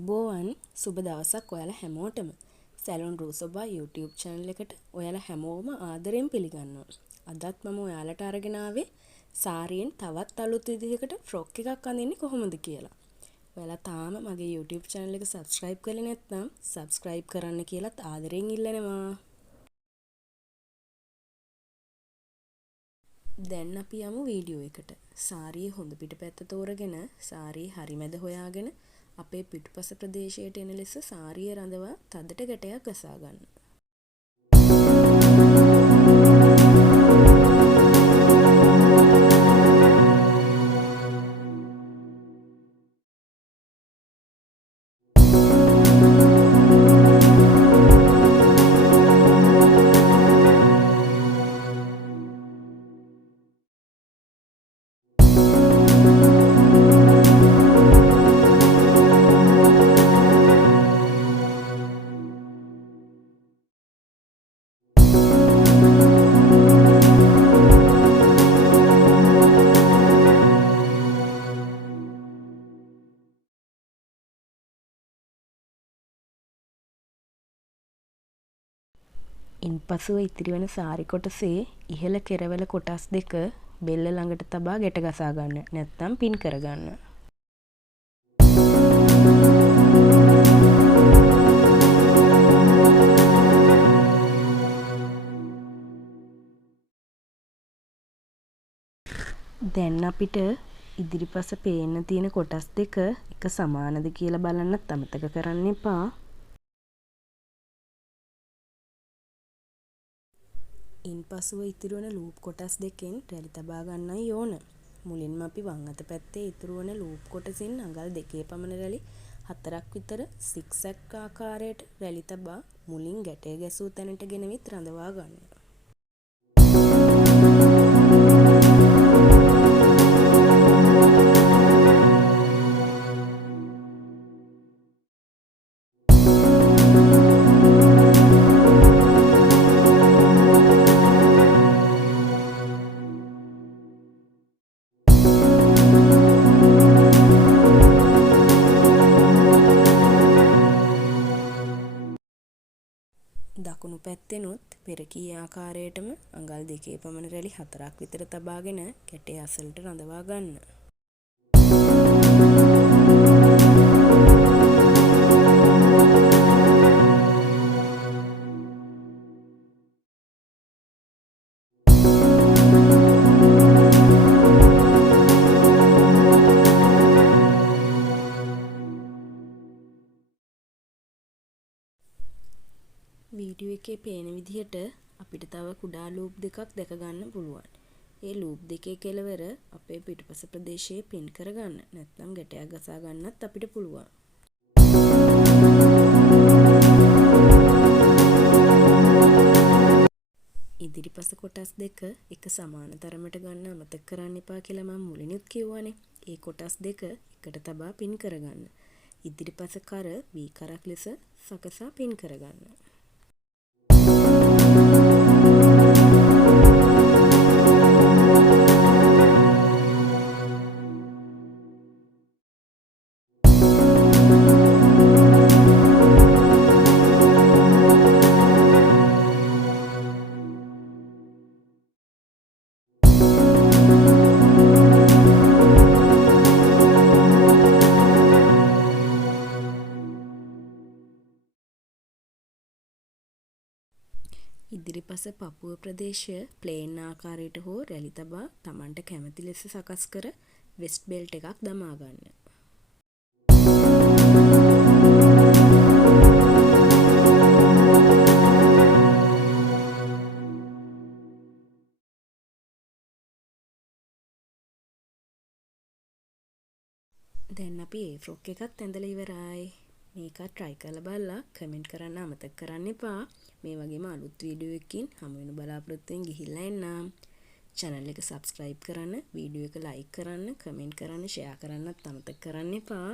අයිබෝවන් සුබ දවසක් ඔයාලා හැමෝටම සැලුන් රූසොබා YouTube channel එකට ඔයාලා හැමෝම ආදරෙන් පිළිගන්නවා. අදත් මම ඔයාලට අරගෙන ආවේ සාරියෙන් තවත් අලුත් විදිහකට ෆ්‍රොක් එකක් අඳින්නේ කොහොමද කියලා. ඔයාලා තාම මගේ YouTube channel එක subscribe කරලා නැත්නම් subscribe කරන්න කියලාත් ආදරෙන් ඉල්ලනවා. දැන් අපි යමු වීඩියෝ එකට. සාරියේ හොඳ පිටපැත්ත තෝරගෙන සාරියේ හරි මැද හොයාගෙන අපේ පිටුපස ප්‍රදේශයට එන ලෙස සාරිය රඳවා තදට ගැටයක් ගසා ගන්න. ඉන්පසුව ඉතිරි වෙන සාරි කොටසේ ඉහළ කෙරවල කොටස් දෙක බෙල්ල ළඟට තබා ගැට ගසා ගන්න. නැත්නම් පින් කරගන්න. දැන් අපිට ඉදිරිපස පේන්න තියෙන කොටස් දෙක එක සමානද කියලා බලන්නත් අමතක කරන්න එපා. ඉන්පසුව ඉතුරු වන ලූප් කොටස් දෙකෙන් රැලි තබා ගන්නයි ඕන. මුලින්ම අපි වම් අත පැත්තේ ඉතුරු වන ලූප් කොටසින් අඟල් දෙකේ පමණ රැලි 4ක් විතර සිග්සැග් ආකාරයට රැලි තබා මුලින් ගැටය ගැසූ තැනට ගෙනවිත් රඳවා ගන්න. දකුණු පැත්තෙනුත් පෙර කී ආකාරයටම අඟල් දෙකේ පමණ රැලි 4ක් විතර තබාගෙන ගැටේ අසලට රඳවා ගන්න. වීඩියෝ එකේ පේන විදිහට අපිට තව කුඩා ලූප් දෙකක් දැක ගන්න පුළුවන්. ඒ ලූප් දෙකේ කෙළවර අපේ පිටුපස ප්‍රදේශයේ පින් කරගන්න. නැත්නම් ගැටයක් ගසා ගන්නත් අපිට පුළුවන්. ඉදිරිපස කොටස් දෙක එක සමාන තරමට ගන්න අමතක කරන්න එපා කියලා මම මුලිනුත් කිව්වනේ. ඒ කොටස් දෙක එකට තබා පින් කරගන්න. ඉදිරිපස කර V කරක් ලෙස සකසා පින් කරගන්න. ඉදිරිපස පපුව ප්‍රදේශය ප්ලේන් ආකාරයට හෝ රැලි තබා Tamanට කැමති ලෙස සකස් කර වෙස්ට් බෙල්ට් එකක් දමා ගන්න. දැන් අපි ඒ ෆ්‍රොක් එකත් ඇඳලා ඉවරයි. මේක try කරලා බලලා කමෙන්ට් කරන්න අමතක කරන්න එපා. මේ වගේම අලුත් වීඩියෝ එකකින් හමු වෙන බලාපොරොත්තුෙන් ගිහිල්ලා එන්නම්. channel එක subscribe කරන්න, වීඩියෝ එක like කරන්න, කමෙන්ට් කරන්න, share කරන්නත් අමතක කරන්න එපා.